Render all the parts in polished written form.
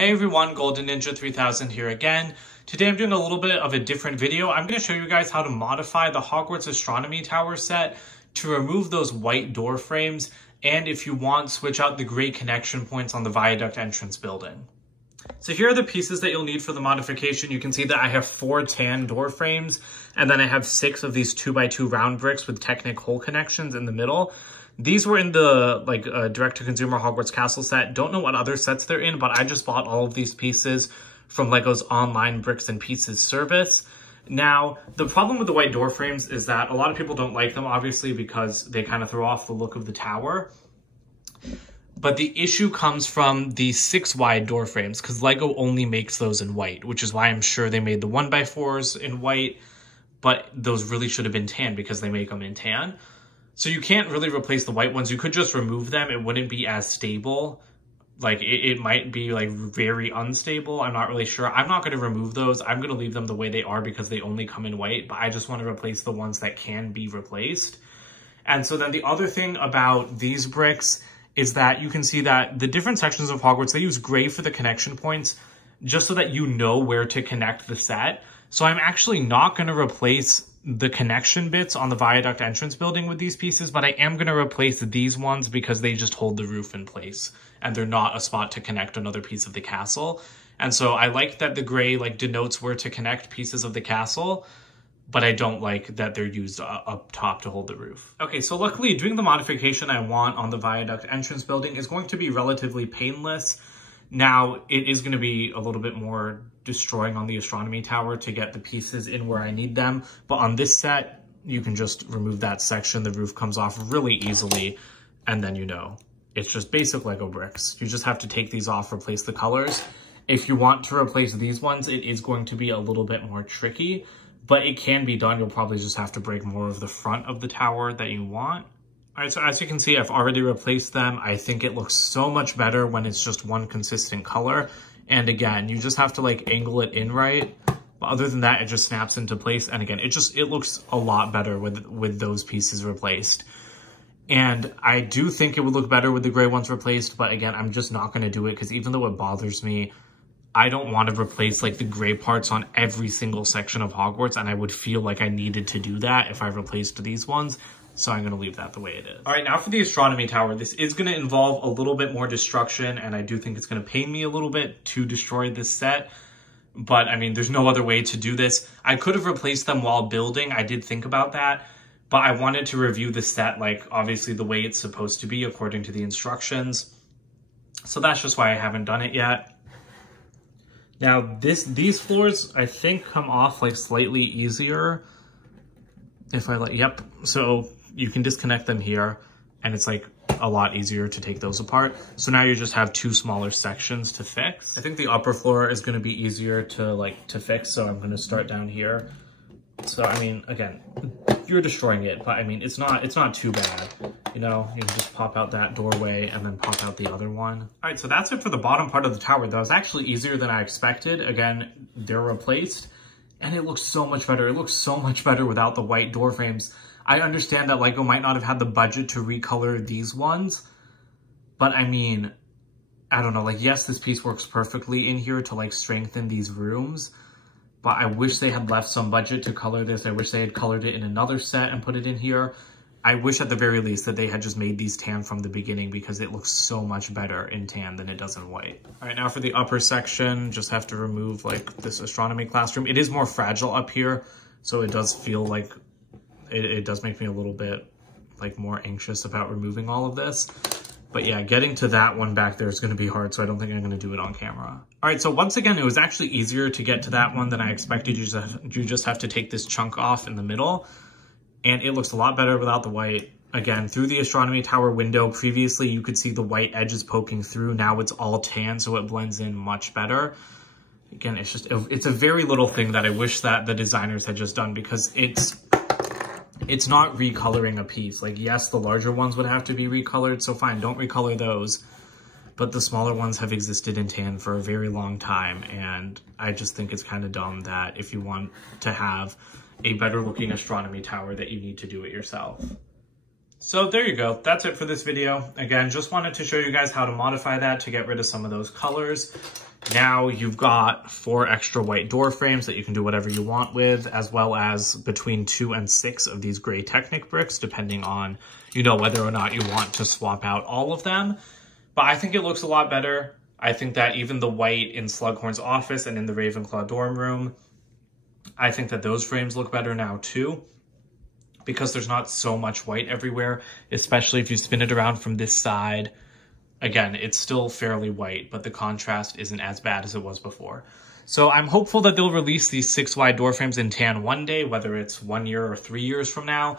Hey everyone, Golden Ninja 3000 here again. Today I'm doing a little bit of a different video. I'm going to show you guys how to modify the Hogwarts Astronomy Tower set to remove those white door frames, and if you want, switch out the gray connection points on the Viaduct Entrance building. So here are the pieces that you'll need for the modification. You can see that I have 4 tan door frames, and then I have 6 of these 2x2 round bricks with Technic hole connections in the middle. These were in the direct-to-consumer Hogwarts Castle set. Don't know what other sets they're in, but I just bought all of these pieces from LEGO's online Bricks and Pieces service. Now, the problem with the white door frames is that a lot of people don't like them, obviously, because they kind of throw off the look of the tower. But the issue comes from the 6 wide door frames, because LEGO only makes those in white, which is why I'm sure they made the 1x4s in white, but those really should have been tan because they make them in tan. So you can't really replace the white ones. You could just remove them. It wouldn't be as stable. Like it might be like very unstable. I'm not really sure. I'm not going to remove those. I'm going to leave them the way they are because they only come in white, but I just want to replace the ones that can be replaced. And so then the other thing about these bricks is that you can see that the different sections of Hogwarts, they use gray for the connection points just so that you know where to connect the set. So I'm actually not going to replace the connection bits on the Viaduct Entrance building with these pieces, but I am going to replace these ones because they just hold the roof in place and they're not a spot to connect another piece of the castle. And so I like that the gray denotes where to connect pieces of the castle, but I don't like that they're used up top to hold the roof. Okay, so luckily doing the modification I want on the Viaduct Entrance building is going to be relatively painless. Now, it is going to be a little bit more destroying on the astronomy tower to get the pieces in where I need them. But on this set, you can just remove that section. The roof comes off really easily. And then, it's just basic Lego bricks. You just have to take these off, replace the colors. If you want to replace these ones, it is going to be a little bit more tricky, but it can be done. You'll probably just have to break more of the front of the tower that you want. All right, so as you can see, I've already replaced them. I think it looks so much better when it's just one consistent color. And again, you just have to angle it in right. But other than that, it just snaps into place. And again, it looks a lot better with those pieces replaced. And I do think it would look better with the gray ones replaced. But again, I'm just not going to do it because even though it bothers me, I don't want to replace the gray parts on every single section of Hogwarts. And I would feel like I needed to do that if I replaced these ones. So I'm going to leave that the way it is. All right, now for the astronomy tower, this is going to involve a little bit more destruction, and I do think it's going to pain me a little bit to destroy this set. But, I mean, there's no other way to do this. I could have replaced them while building. I did think about that. But I wanted to review the set, obviously the way it's supposed to be according to the instructions. So that's just why I haven't done it yet. Now, these floors, I think, come off, slightly easier. If I yep. So you can disconnect them here and it's a lot easier to take those apart. So now you just have 2 smaller sections to fix. I think the upper floor is going to be easier to fix. So I'm going to start down here. So, I mean, again, you're destroying it, but I mean, it's not too bad. You can just pop out that doorway and then pop out the other one. All right, so that's it for the bottom part of the tower. That was actually easier than I expected. Again, they're replaced. And it looks so much better. It looks so much better without the white door frames. I understand that LEGO might not have had the budget to recolor these ones. But I mean, I don't know. Yes, this piece works perfectly in here to strengthen these rooms. But I wish they had left some budget to color this. I wish they had colored it in another set and put it in here. I wish at the very least that they had just made these tan from the beginning because it looks so much better in tan than it does in white. All right, now for the upper section, just have to remove this astronomy classroom. It is more fragile up here, so it does feel it does make me a little bit more anxious about removing all of this. But yeah, getting to that one back there is going to be hard, so I don't think I'm going to do it on camera. All right, so once again, it was actually easier to get to that one than I expected. You just have to take this chunk off in the middle. And it looks a lot better without the white. Again, through the astronomy tower window, previously you could see the white edges poking through. Now it's all tan, so it blends in much better. Again, it's a very little thing that I wish that the designers had just done because it's not recoloring a piece. Yes, the larger ones would have to be recolored, so fine, don't recolor those. But the smaller ones have existed in tan for a very long time, and I just think it's kind of dumb that if you want to have a better looking astronomy tower that you need to do it yourself. So there you go. That's it for this video. Again, just wanted to show you guys how to modify that to get rid of some of those colors. Now you've got 4 extra white door frames that you can do whatever you want with, as well as between 2 and 6 of these gray Technic bricks, depending on, whether or not you want to swap out all of them. But I think it looks a lot better. I think that even the white in Slughorn's office and in the Ravenclaw dorm room, I think that those frames look better now too, because there's not so much white everywhere, especially if you spin it around from this side. Again, it's still fairly white, but the contrast isn't as bad as it was before. So I'm hopeful that they'll release these 6 wide door frames in tan one day, whether it's 1 year or 3 years from now.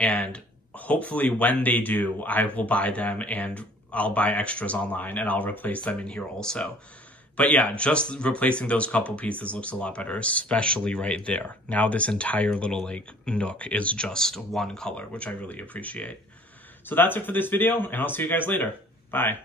And hopefully when they do, I will buy them and I'll buy extras online and I'll replace them in here also. But yeah, just replacing those couple pieces looks a lot better, especially right there. Now this entire little nook is just one color, which I really appreciate. So that's it for this video, and I'll see you guys later. Bye.